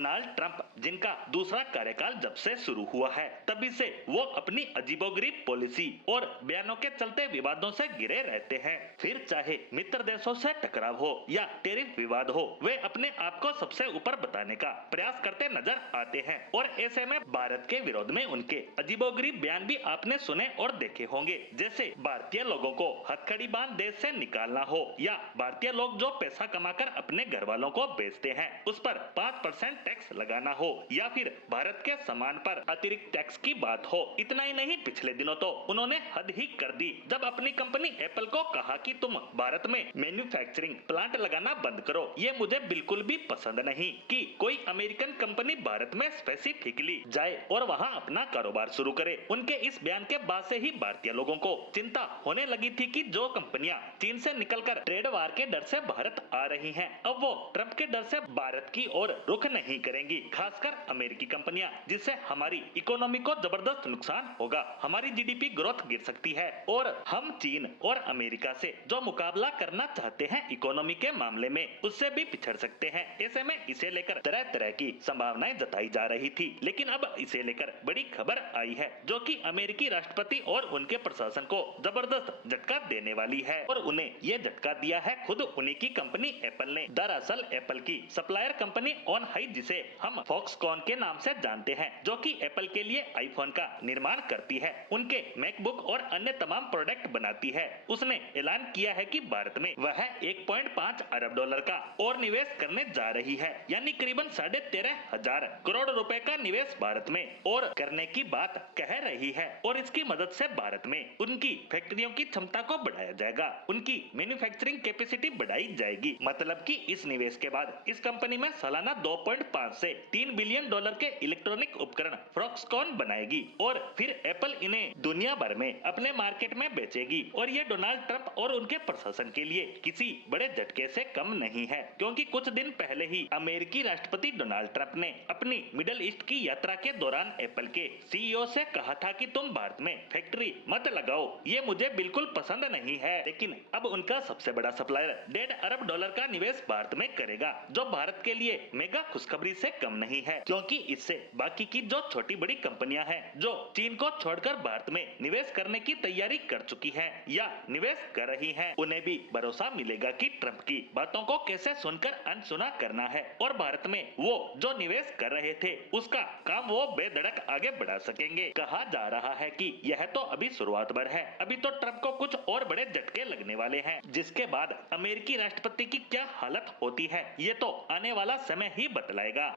Donald Trump, जिनका दूसरा कार्यकाल जब से शुरू हुआ है तभी से वो अपनी अजीबोगरीब पॉलिसी और बयानों के चलते विवादों से घिरे रहते हैं। फिर चाहे मित्र देशों से टकराव हो या टैरिफ विवाद हो, वे अपने आप को सबसे ऊपर बताने का प्रयास करते नजर आते हैं। और ऐसे में भारत के विरोध में उनके अजीबोगरीब बयान भी आपने सुने और देखे होंगे, जैसे भारतीय लोगों को हथकड़ी बांध देश से निकालना हो, या भारतीय लोग जो पैसा कमाकर अपने घर वालों को बेचते हैं उस पर 5% टैक्स लगाना हो, या फिर भारत के सामान पर अतिरिक्त टैक्स की बात हो। इतना ही नहीं, पिछले दिनों तो उन्होंने हद ही कर दी जब अपनी कंपनी एप्पल को कहा कि तुम भारत में मैन्युफैक्चरिंग प्लांट लगाना बंद करो। ये मुझे बिल्कुल भी पसंद नहीं कि कोई अमेरिकन कंपनी भारत में स्पेसिफिकली जाए और वहाँ अपना कारोबार शुरू करे। उनके इस बयान के बाद से ही भारतीय लोगों को चिंता होने लगी थी कि जो कंपनियां चीन से निकलकर ट्रेड वार के डर से भारत आ रही हैं, अब वो ट्रंप के डर से भारत की ओर रुख नहीं करेंगी, खासकर अमेरिकी कंपनियां, जिससे हमारी इकोनॉमी को जबरदस्त नुकसान होगा। हमारी जीडीपी ग्रोथ गिर सकती है और हम चीन और अमेरिका से जो मुकाबला करना चाहते हैं इकोनॉमी के मामले में, उससे भी पिछड़ सकते हैं। ऐसे में इसे लेकर तरह तरह की संभावनाएं जताई जा रही थी, लेकिन अब इसे लेकर बड़ी खबर आई है जो कि अमेरिकी राष्ट्रपति और उनके प्रशासन को जबरदस्त झटका देने वाली है। और उन्हें यह झटका दिया है खुद उन्हीं की कंपनी एप्पल ने। दरअसल एप्पल की सप्लायर कंपनी ऑन हाई, जिसे हम फॉक्सकॉन के नाम से जानते हैं, जो कि एप्पल के लिए आईफोन का निर्माण करती है, उनके मैकबुक और अन्य तमाम प्रोडक्ट बनाती है, उसने ऐलान किया है कि भारत में वह 1.5 अरब डॉलर का और निवेश करने जा रही है, यानी करीबन 13,500 करोड़ रुपए का निवेश भारत में और करने की बात कह रही है। और इसकी मदद से भारत में उनकी फैक्ट्रियों की क्षमता को बढ़ाया जाएगा, उनकी मैन्युफैक्चरिंग कैपेसिटी बढ़ाई जाएगी। मतलब कि इस निवेश के बाद इस कंपनी में सालाना 2.5 से 3 बिलियन डॉलर के इलेक्ट्रॉनिक उपकरण फॉक्सकॉन बनाएगी और फिर एप्पल इन्हें दुनिया भर में अपने मार्केट में बेचेगी। और ये डोनाल्ड ट्रंप और उनके प्रशासन के लिए किसी बड़े झटके से कम नहीं है, क्योंकि कुछ दिन पहले ही अमेरिकी राष्ट्रपति डोनाल्ड ट्रंप ने अपनी मिडिल ईस्ट की यात्रा के दौरान एप्पल के सीईओ से कहा था कि तुम भारत में फैक्ट्री मत लगाओ, ये मुझे बिल्कुल पसंद नहीं है। लेकिन अब उनका सबसे बड़ा सप्लायर 1.5 अरब डॉलर का निवेश भारत में करेगा, जो भारत के लिए मेगा खुशखबरी से कम नहीं है, क्योंकि इससे बाकी की जो छोटी बड़ी कंपनियां हैं जो चीन को छोड़कर भारत में निवेश करने की तैयारी कर चुकी हैं या निवेश कर रही हैं, उन्हें भी भरोसा मिलेगा कि ट्रंप की बातों को कैसे सुनकर अनसुना करना है और भारत में वो जो निवेश कर रहे थे उसका काम वो बेधड़क आगे बढ़ा सकेंगे। कहा जा रहा है कि यह तो अभी शुरुआत भर है, अभी तो ट्रंप को कुछ और बड़े झटके लगने वाले हैं, जिसके बाद अमेरिकी राष्ट्रपति की क्या हालत होती है ये तो आने वाला समय ही बतलाएगा।